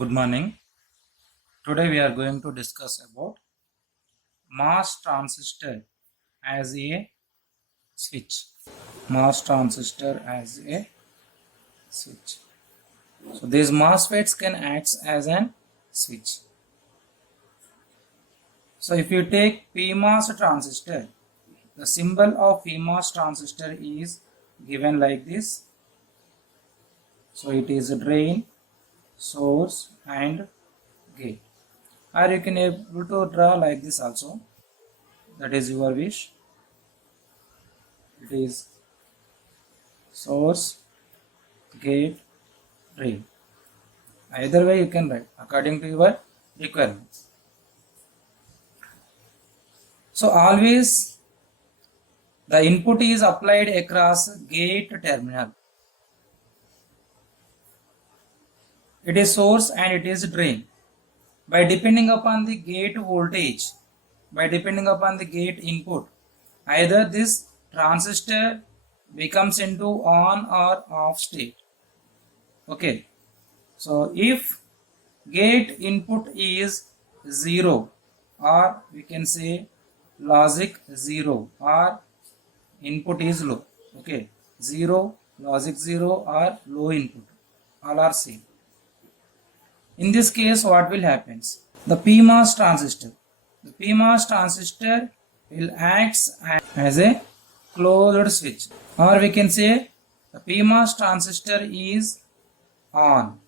Good morning. Today we are going to discuss about MOS transistor as a switch. MOS transistor as a switch. So these MOSFETs can act as an switch. So if you take PMOS transistor, the symbol of PMOS transistor is given like this. So it is a drain, source and gate. Or you can able to draw like this also. That is your wish. It is source, gate, drain. Either way you can write according to your requirements. So always the input is applied across gate terminal. It is source and it is drain. By depending upon the gate voltage, by depending upon the gate input, either this transistor becomes into on or off state. Okay. So if gate input is 0 or we can say logic 0 or input is low. Okay. 0, logic 0 or low input. All are same. In this case what will happen? The PMOS transistor will act as a closed switch, or we can say the PMOS transistor is on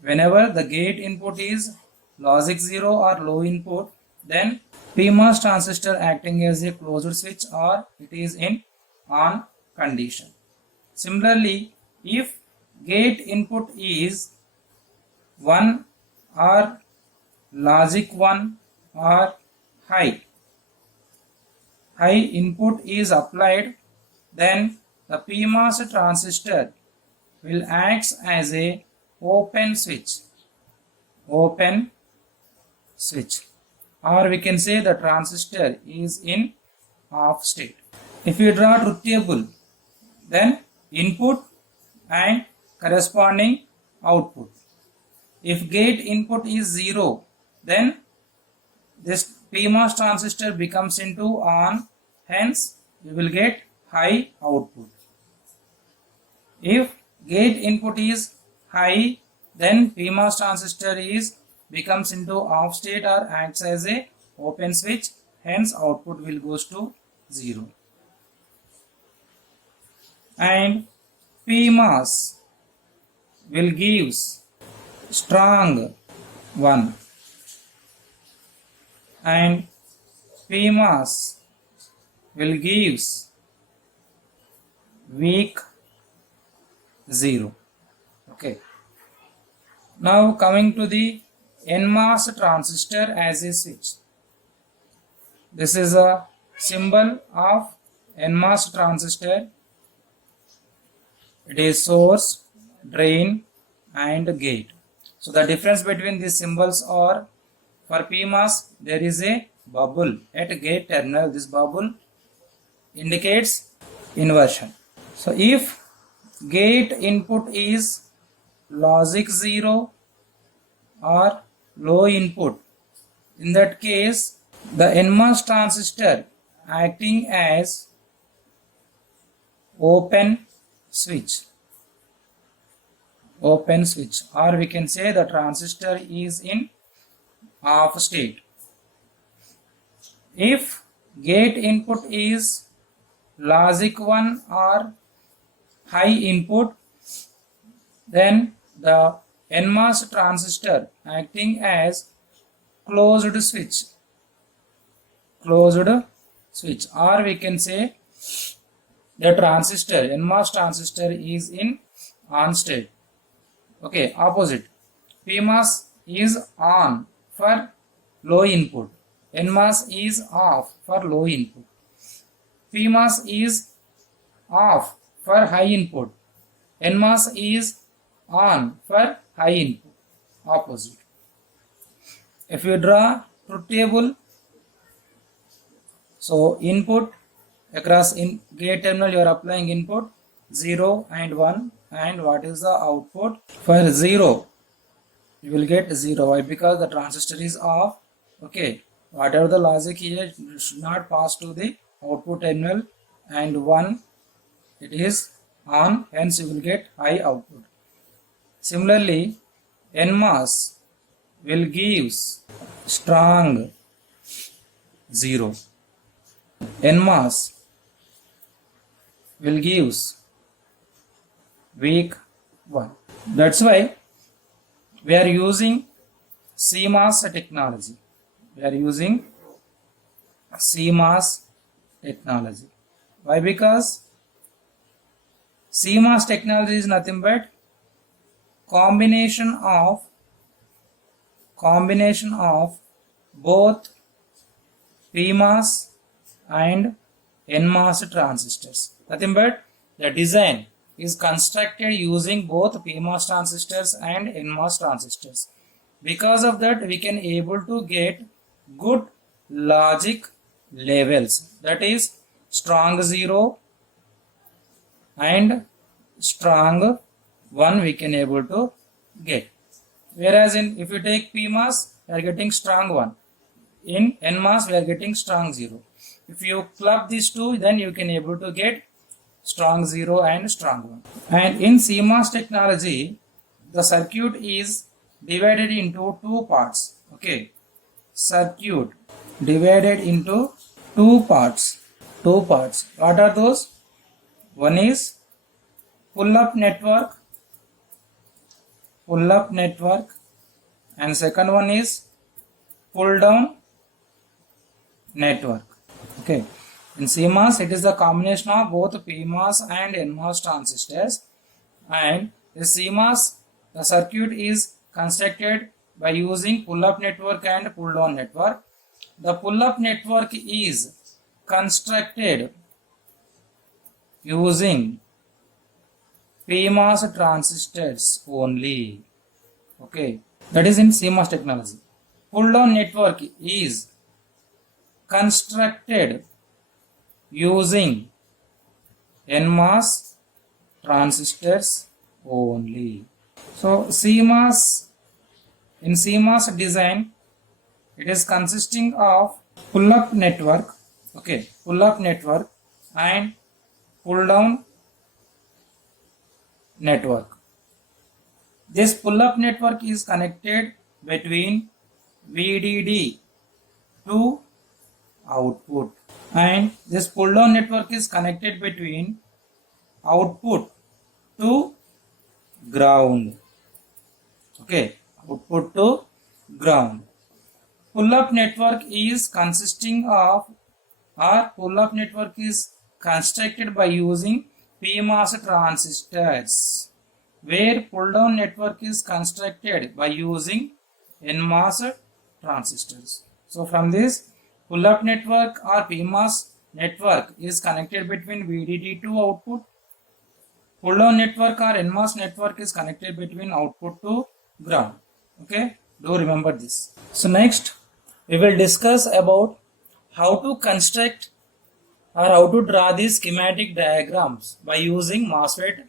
whenever the gate input is logic 0 or low input, then PMOS transistor acting as a closed switch or it is in on condition. Similarly, if gate input is 1 or logic 1 or high input is applied, then the PMOS transistor will act as a open switch, or we can say the transistor is in off state. If you draw truth table, then input and corresponding output. If gate input is 0, then this PMOS transistor becomes into on, hence you will get high output. If gate input is high, then PMOS transistor becomes into off state or acts as a open switch, hence output will goes to 0. And PMOS will gives strong 1 and PMOS will gives weak 0. Okay. Now coming to the NMOS transistor as a switch. This is a symbol of NMOS transistor. It is source, drain and gate. So the difference between these symbols are, for PMOS there is a bubble at gate terminal. This bubble indicates inversion. So if gate input is logic 0 or low input, in that case the NMOS transistor acting as open switch, or we can say the transistor is in off state. If gate input is logic 1 or high input, then the NMOS transistor acting as closed switch, or we can say the transistor, NMOS transistor is in on state. Okay, opposite. PMOS is on for low input, NMOS is off for low input. PMOS is off for high input, NMOS is on for high input, opposite. If you draw truth table, so input across in gate terminal you are applying input 0 and 1, and what is the output? For 0 you will get 0. Why? Because the transistor is off. Okay, whatever the logic here, it should not pass to the output terminal, and 1 it is on, hence you will get high output. Similarly, NMOS will gives strong 0. NMOS will gives weak 1. That's why we are using CMOS technology. We are using CMOS technology. Why? Because CMOS technology is nothing but combination of both PMOS and NMOS transistors. Nothing but the design is constructed using both PMOS transistors and NMOS transistors. Because of that, we can able to get good logic levels, that is strong 0 and strong 1 we can able to get. Whereas if you take PMOS, we are getting strong 1. In NMOS, we are getting strong 0. If you club these two, then you can able to get strong 0 and strong 1. And in CMOS technology, the circuit is divided into two parts. Okay, circuit divided into two parts. What are those? One is pull-up network, and second one is pull-down network. Okay, in CMOS, it is the combination of both PMOS and NMOS transistors, and the CMOS, the circuit is constructed by using pull-up network and pull-down network. The pull-up network is constructed using PMOS transistors only. Okay, that is in CMOS technology. Pull-down network is constructed using NMOS transistors only. So CMOS, in CMOS design, it is consisting of pull-up network, okay, pull-up network and pull-down network. This pull-up network is connected between VDD to output, and this pull-down network is connected between output to ground. Okay, output to ground. Pull-up network is consisting of, or pull-up network is constructed by using PMOS transistors, where pull-down network is constructed by using NMOS transistors. So from this, pull-up network or PMOS network is connected between VDD to output. Pull-down network or NMOS network is connected between output to ground. Okay, do remember this. So next, we will discuss about how to construct or how to draw these schematic diagrams by using MOSFET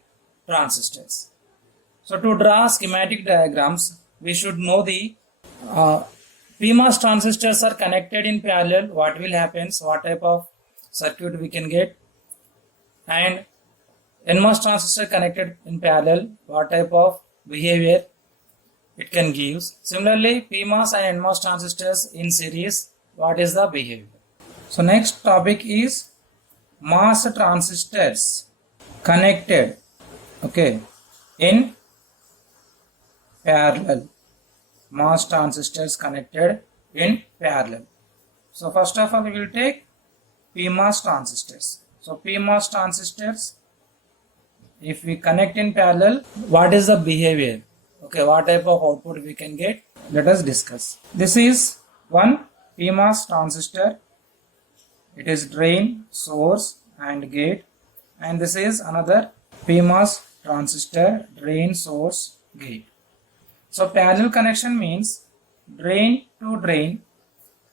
transistors. So to draw schematic diagrams, we should know the PMOS transistors are connected in parallel. What will happen? What type of circuit we can get? And NMOS transistor connected in parallel. What type of behavior it can give? Similarly, PMOS and NMOS transistors in series. What is the behavior? So next topic is MOS transistors connected, okay, in parallel. MOS transistors connected in parallel. So first of all, we will take PMOS transistors. So PMOS transistors, if we connect in parallel, what is the behavior? Okay, what type of output we can get? Let us discuss. This is one PMOS transistor. It is drain, source and gate, and this is another PMOS transistor, drain, source, gate. So parallel connection means drain to drain,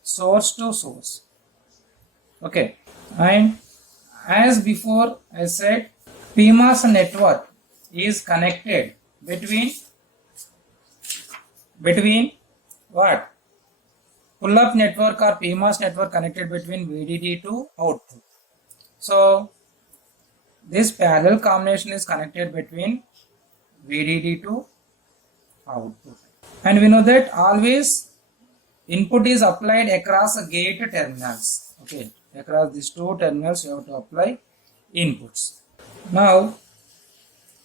source to source. Okay, and as before I said, PMOS network is connected between between what? Pull-up network or PMOS network connected between VDD to output. So this parallel combination is connected between VDD to output. And we know that always input is applied across the gate terminals. Okay, across these two terminals you have to apply inputs. Now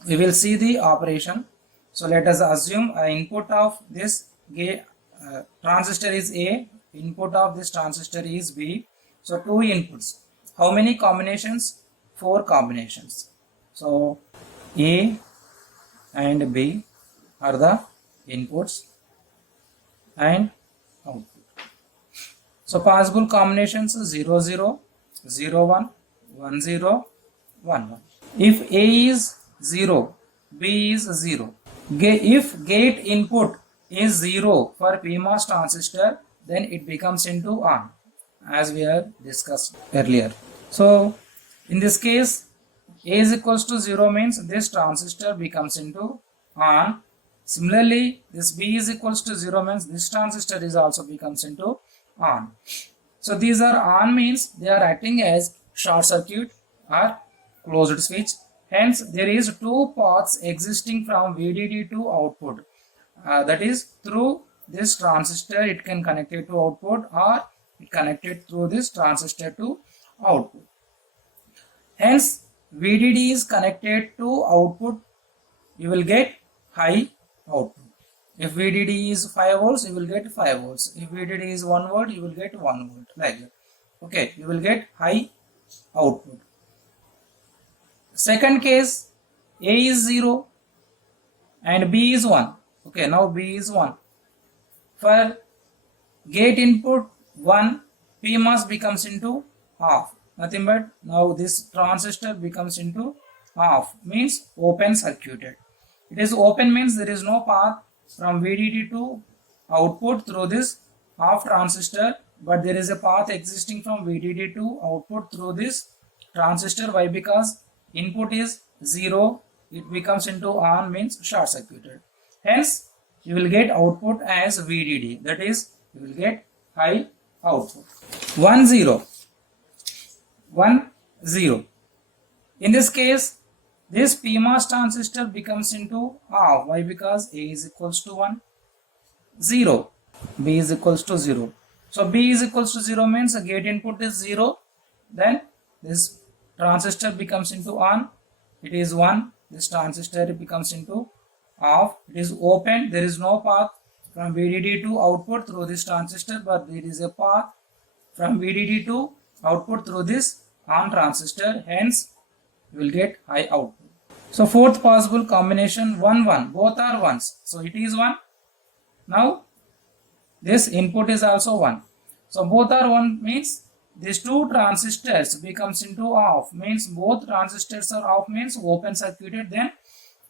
we will see the operation. So let us assume an input of this gate transistor is A, input of this transistor is B. So two inputs. How many combinations? 4 combinations. So A and B are the inputs and output. So possible combinations 0 0, 0 1, 1 0, 1 1. If A is 0, B is 0. If gate input is 0 for PMOS transistor, then it becomes into on, as we have discussed earlier. So in this case, A is equals to 0 means this transistor becomes into on. Similarly, this B is equals to 0 means this transistor is also becomes into on. So these are on means they are acting as short circuit or closed switch. Hence, there is two paths existing from VDD to output. That is, through this transistor it can connect it to output, or it connected through this transistor to output. Hence, VDD is connected to output, you will get high output. If VDD is 5 volts, you will get 5 volts. If VDD is 1 volt, you will get 1 volt, like that. Okay, you will get high output. Second case, A is 0 and B is 1. Okay, now B is 1. For gate input 1, PMOS becomes into off. Nothing but now this transistor becomes into off, means open circuited. It is open means there is no path from VDD to output through this off transistor, but there is a path existing from VDD to output through this transistor. Why? Because input is 0, it becomes into on means short circuited. Hence, you will get output as VDD, that is, you will get high output. 1 0, 1 0. In this case, this PMOS transistor becomes into off. Why? Because A is equals to 1, 0, B is equals to 0. So B is equals to 0 means the gate input is 0, then this transistor becomes into on, it is 1, this transistor becomes into off, it is open, there is no path from VDD to output through this transistor, but there is a path from VDD to output through this on transistor, hence you will get high output. So fourth possible combination 1 1, both are 1s, so it is 1. Now this input is also 1, so both are 1 means these two transistors becomes into off, means both transistors are off means open circuited, then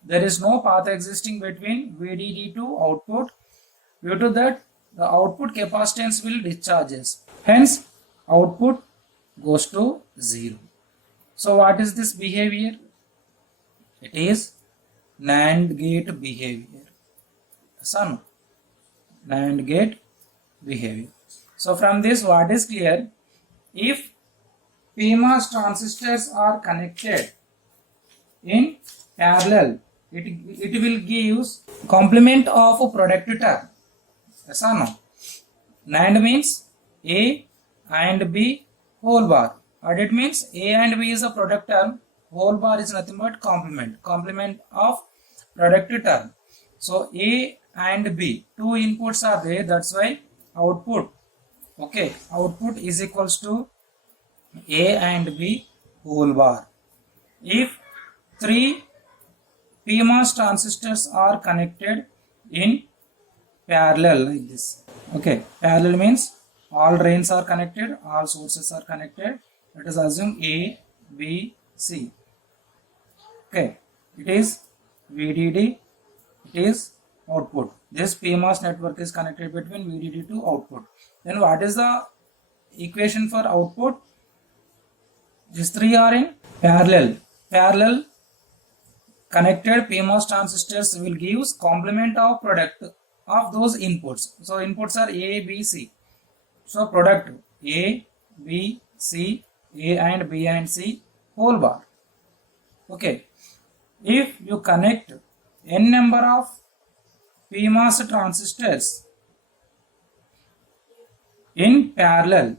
there is no path existing between VDD to output. Due to that, the output capacitance will discharges, hence output goes to 0. So what is this behavior? It is NAND gate behavior. Son, NAND gate behavior. So from this what is clear? If PMOS transistors are connected in parallel, it will give complement of a product term. Yes or no? NAND means A and B whole bar. Or it means A and B is a product term, whole bar is nothing but complement of product term. So A and B, two inputs are there, that's why output, okay, output is equals to A and B whole bar. If 3 PMOS transistors are connected in parallel like this, okay, parallel means all drains are connected, all sources are connected. Let us assume A, B, C. Okay, it is VDD, it is output. This PMOS network is connected between VDD to output. Then what is the equation for output? These three are in parallel. Parallel connected PMOS transistors will give complement of product of those inputs. So inputs are A, B, C. So product A, B, C, A and B and C whole bar. Okay. If you connect n number of PMOS transistors in parallel,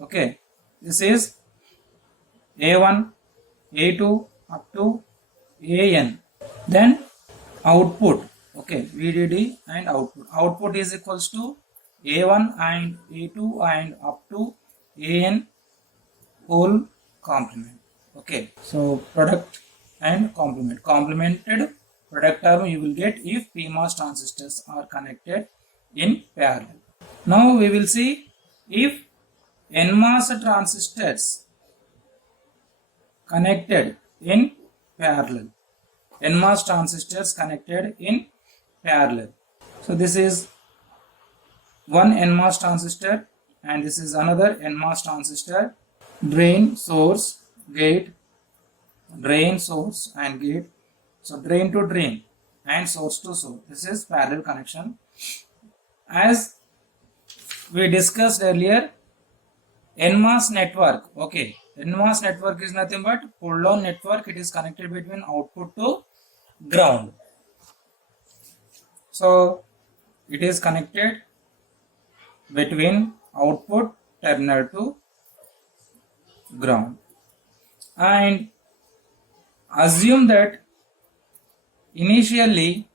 okay, this is A1, A2 up to AN, then output, okay, VDD and output is equals to A1 and A2 and up to AN whole complement. Okay, so product and complemented product term you will get if PMOS transistors are connected in parallel. Now we will see if NMOS transistors connected in parallel. NMOS transistors connected in parallel. So this is one NMOS transistor and this is another NMOS transistor. Drain, source, gate, drain, source and gate. So drain to drain and source to source. This is parallel connection. As we discussed earlier, NMOS network, okay, NMOS network is nothing but pull down network. It is connected between output to ground. So it is connected between output terminal to ground, and assume that initially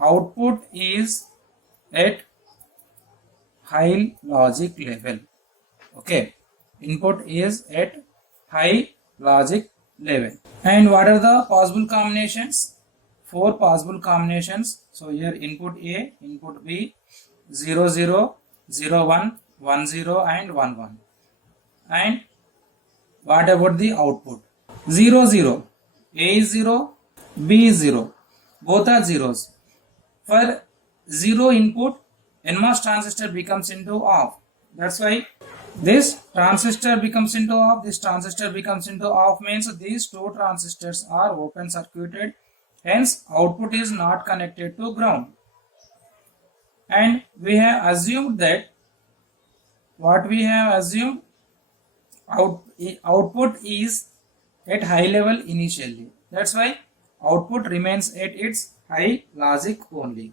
output is at high logic level. Okay, input is at high logic level. And what are the possible combinations? 4 possible combinations. So here input A, input B, 0 0, 0 1, 1 0 and 1 1. And what about the output? 0 0, A is 0, B is 0, both are zeros. For 0 input, NMOS transistor becomes into off. That's why this transistor becomes into off, this transistor becomes into off, means these two transistors are open circuited, hence output is not connected to ground. And we have assumed that, what we have assumed, output is at high level initially. That's why output remains at its high logic only.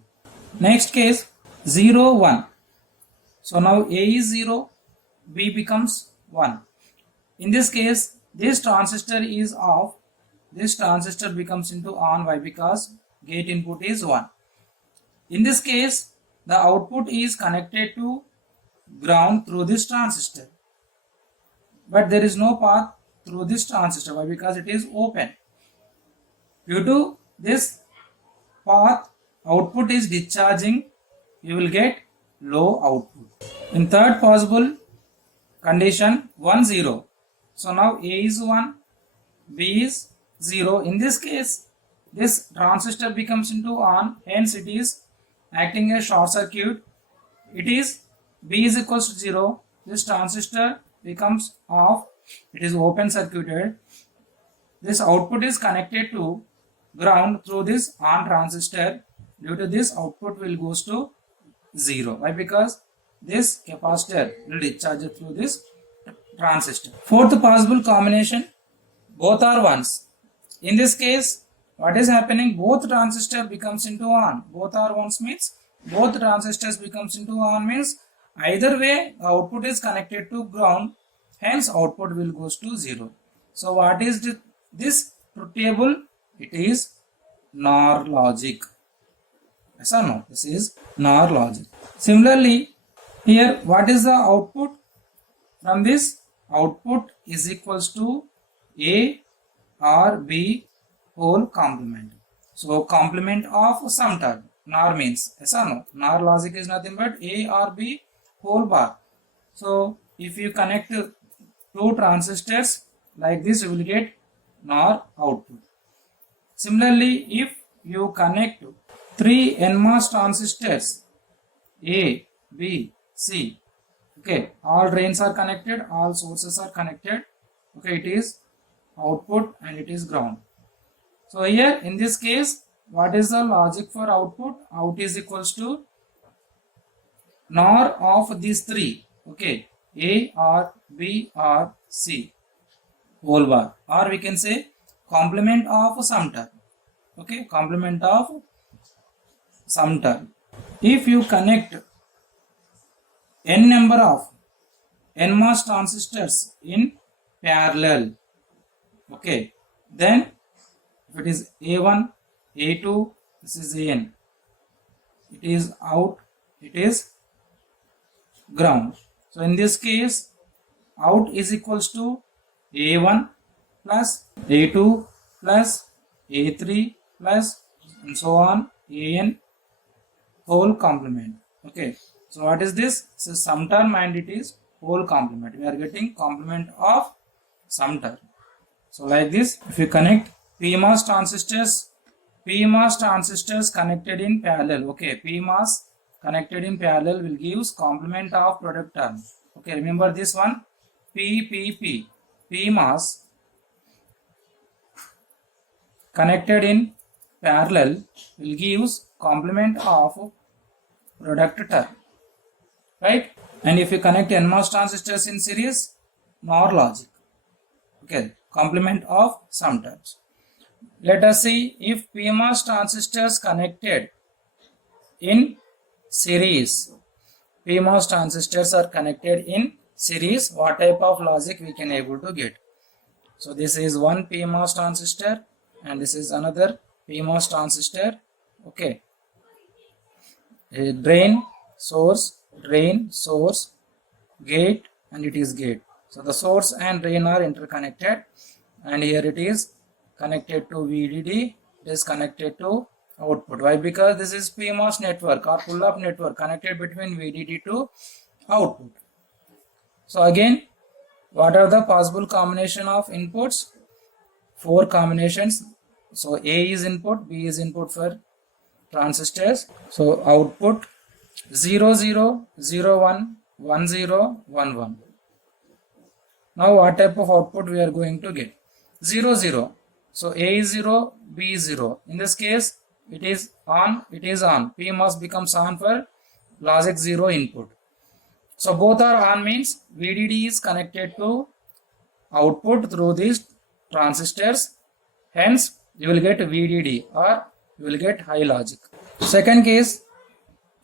Next case, 0 1. So now A is 0, B becomes 1. In this case, this transistor is off, this transistor becomes into on. Why? Because gate input is 1. In this case, the output is connected to ground through this transistor, but there is no path through this transistor. Why? Because it is open. Due to this path, output is discharging, you will get low output. In third possible condition, 1 0. So now A is 1, B is 0. In this case, this transistor becomes into on, hence it is acting as short circuit. It is B is equals to 0. This transistor becomes off, it is open circuited. This output is connected to ground through this on transistor. Due to this, output will goes to 0. Why? Because this capacitor will discharge through this transistor. Fourth possible combination, both are ones. In this case, what is happening? Both transistor becomes into on. Both are ones means both transistors becomes into on, means either way output is connected to ground, hence output will goes to 0. So what is this truth table? It is NOR logic. Yes or no? This is NOR logic. Similarly, here what is the output? From this, output is equals to A or B whole complement. So complement of some term. NOR means, yes or no? NOR logic is nothing but A or B whole bar. So if you connect two transistors like this, you will get NOR output. Similarly, if you connect 3 NMOS transistors, A, B, C, okay, all drains are connected, all sources are connected, okay, it is output and it is ground. So here in this case, what is the logic for output? Out is equals to NOR of these three. Okay, A or B or C whole bar, or we can say complement of some term. Okay, complement of some term. If you connect n number of NMOS transistors in parallel, okay, then if it is A1, A2, this is AN, it is out, it is ground. So in this case, out is equals to A1 plus A2 plus A3 plus and so on AN whole complement. Okay, so what is this? This is sum term and it is whole complement. We are getting complement of sum term. So like this, if you connect PMOS transistors connected in parallel. Okay, PMOS connected in parallel will give complement of product term. Okay, remember this one, PPP. PMOS connected in parallel will give complement of product term, right? And if you connect NMOS transistors in series, NOR logic. Okay, complement of sum terms. Let us see if PMOS transistors connected in series. PMOS transistors are connected in series. What type of logic we can able to get? So this is one PMOS transistor and this is another PMOS transistor. Okay, a drain, source, gate, and it is gate. So the source and drain are interconnected, and here it is connected to VDD, it is connected to output. Why? Because this is PMOS network or pull-up network connected between VDD to output. So again, what are the possible combination of inputs? 4 combinations. So A is input, B is input for transistors. So output 0 0 0 1 1 0 1 1. Now what type of output we are going to get? 0 0. So A is 0, B is 0. In this case, it is on, it is on. PMOS becomes on for logic 0 input. So both are on means VDD is connected to output through these transistors. Hence, you will get VDD or you will get high logic. Second case,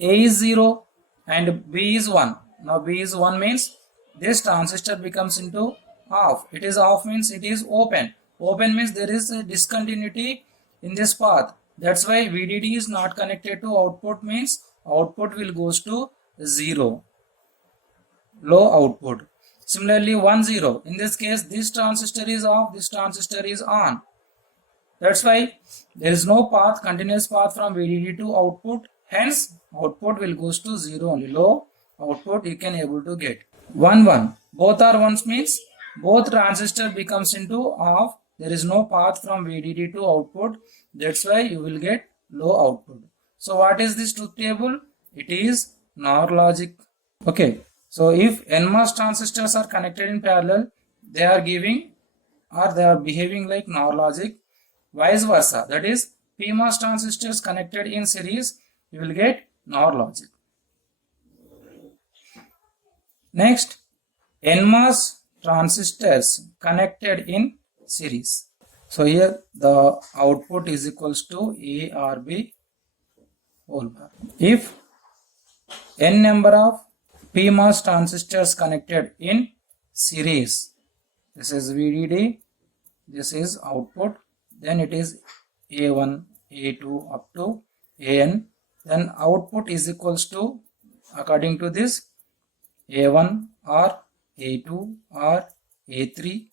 A is 0 and B is 1. Now B is 1 means this transistor becomes into off. It is off means it is open. Open means there is a discontinuity in this path. That's why VDD is not connected to output means output will goes to 0. Low output. Similarly 1 0. In this case this transistor is off, this transistor is on. That's why there is no path, continuous path from VDD to output. Hence output will goes to 0 only. Low output you can able to get. 1 1. Both are ones means both transistor becomes into off. There is no path from VDD to output. That's why you will get low output. So what is this truth table? It is NOR logic. Okay. So if NMOS transistors are connected in parallel, they are giving or they are behaving like NOR logic. Vice versa. That is PMOS transistors connected in series, you will get NOR logic. Next, NMOS transistors connected in series. So here the output is equals to A or B whole bar. If n number of PMOS transistors connected in series, this is VDD, this is output, then it is A1, A2 up to AN, then output is equals to, according to this, A1 or A2 or A3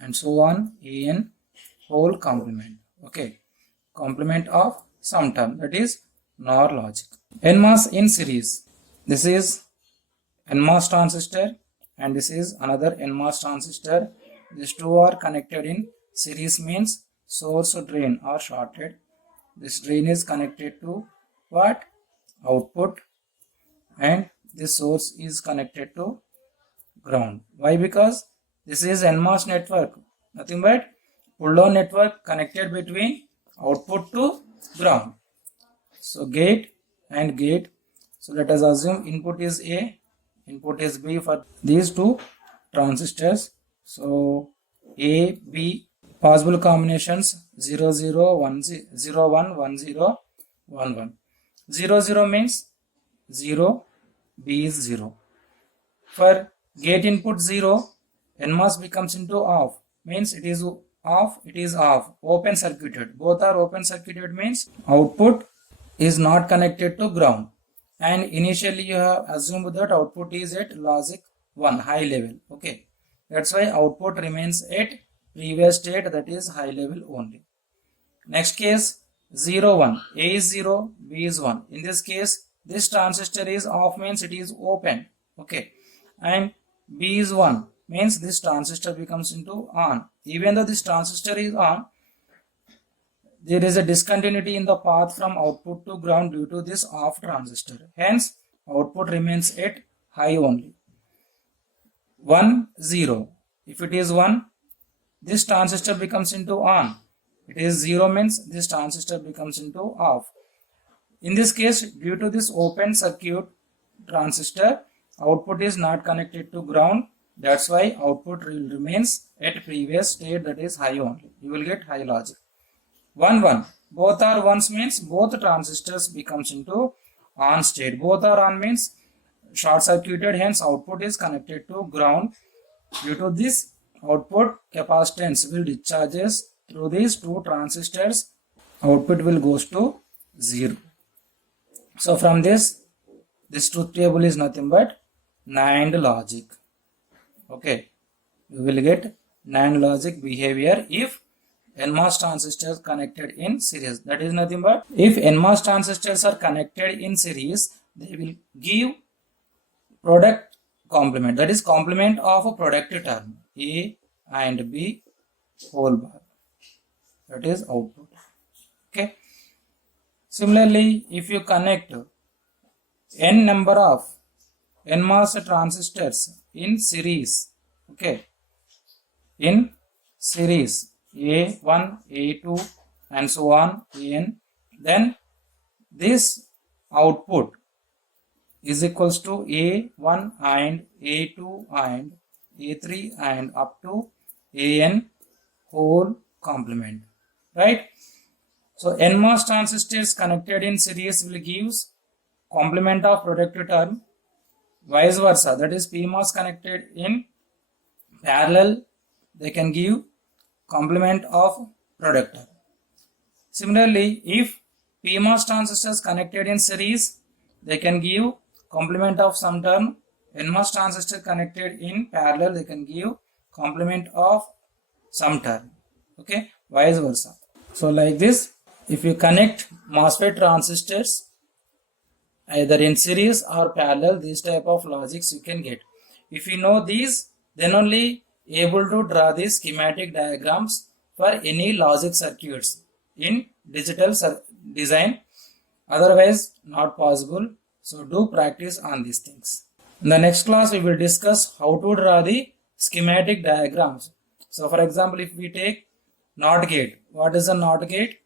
and so on, AN whole complement. Okay, complement of some term, that is NOR logic. NMOS in series, this is NMOS transistor and this is another NMOS transistor. These two are connected in series means source or drain are shorted. This drain is connected to what? Output, and this source is connected to ground. Why? Because this is NMOS network, nothing but pull down network connected between output to ground. So gate and gate. So let us assume input is A, input is B for these two transistors. So A, B, possible combinations 0, 0, 1, 0, 1, 1, 0, 1, 1. 0, 0 means 0, B is 0. For gate input 0, NMOS becomes into off, means it is off, open circuited. Both are open circuited means output is not connected to ground. And initially you have assumed that output is at logic 1, high level. Okay, that's why output remains at previous state, that is high level only. Next case 0, 1, A is 0, B is 1. In this case, this transistor is off, means it is open. Okay, and B is 1 means this transistor becomes into on. Even though this transistor is on, there is a discontinuity in the path from output to ground due to this off transistor. Hence, output remains at high only. 1, 0. If it is 1, this transistor becomes into on. It is 0 means this transistor becomes into off. In this case, due to this open circuit transistor, output is not connected to ground. That's why output remains at previous state, that is high only. You will get high logic. 1, 1. Both are ones means both transistors becomes into on state. Both are on means short circuited, hence output is connected to ground. Due to this, output capacitance will discharges through these two transistors. Output will goes to 0. So from this truth table is nothing but NAND logic. Okay, you will get NAND logic behavior if NMOS transistors connected in series. That is nothing but if NMOS transistors are connected in series, they will give product complement. That is complement of a product term A and B whole bar. That is output. Okay. Similarly, if you connect n number of NMOS transistors in series, okay, in series A1, A2 and so on, An, then this output is equals to A1 and A2 and A3 and up to An whole complement, right? So NMOS transistors connected in series will give complement of product term, vice versa, that is PMOS connected in parallel, they can give complement of product term. Similarly, if PMOS transistors connected in series, they can give complement of some term. NMOS transistor connected in parallel, they can give complement of some term. Okay, vice versa. So like this, if you connect MOSFET transistors either in series or parallel, these type of logics you can get. If you know these, then only able to draw the schematic diagrams for any logic circuits in digital design. Otherwise, not possible. So do practice on these things. In the next class, we will discuss how to draw the schematic diagrams. So for example, if we take NOT gate, what is a NOT gate?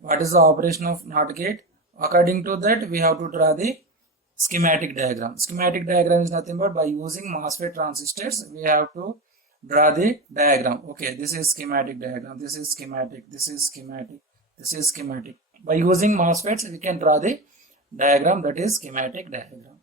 What is the operation of NOT gate? According to that, we have to draw the schematic diagram. Schematic diagram is nothing but by using MOSFET transistors, we have to draw the diagram. Okay, this is schematic diagram, this is schematic, this is schematic, this is schematic. By using MOSFETs, we can draw the diagram, that is schematic diagram.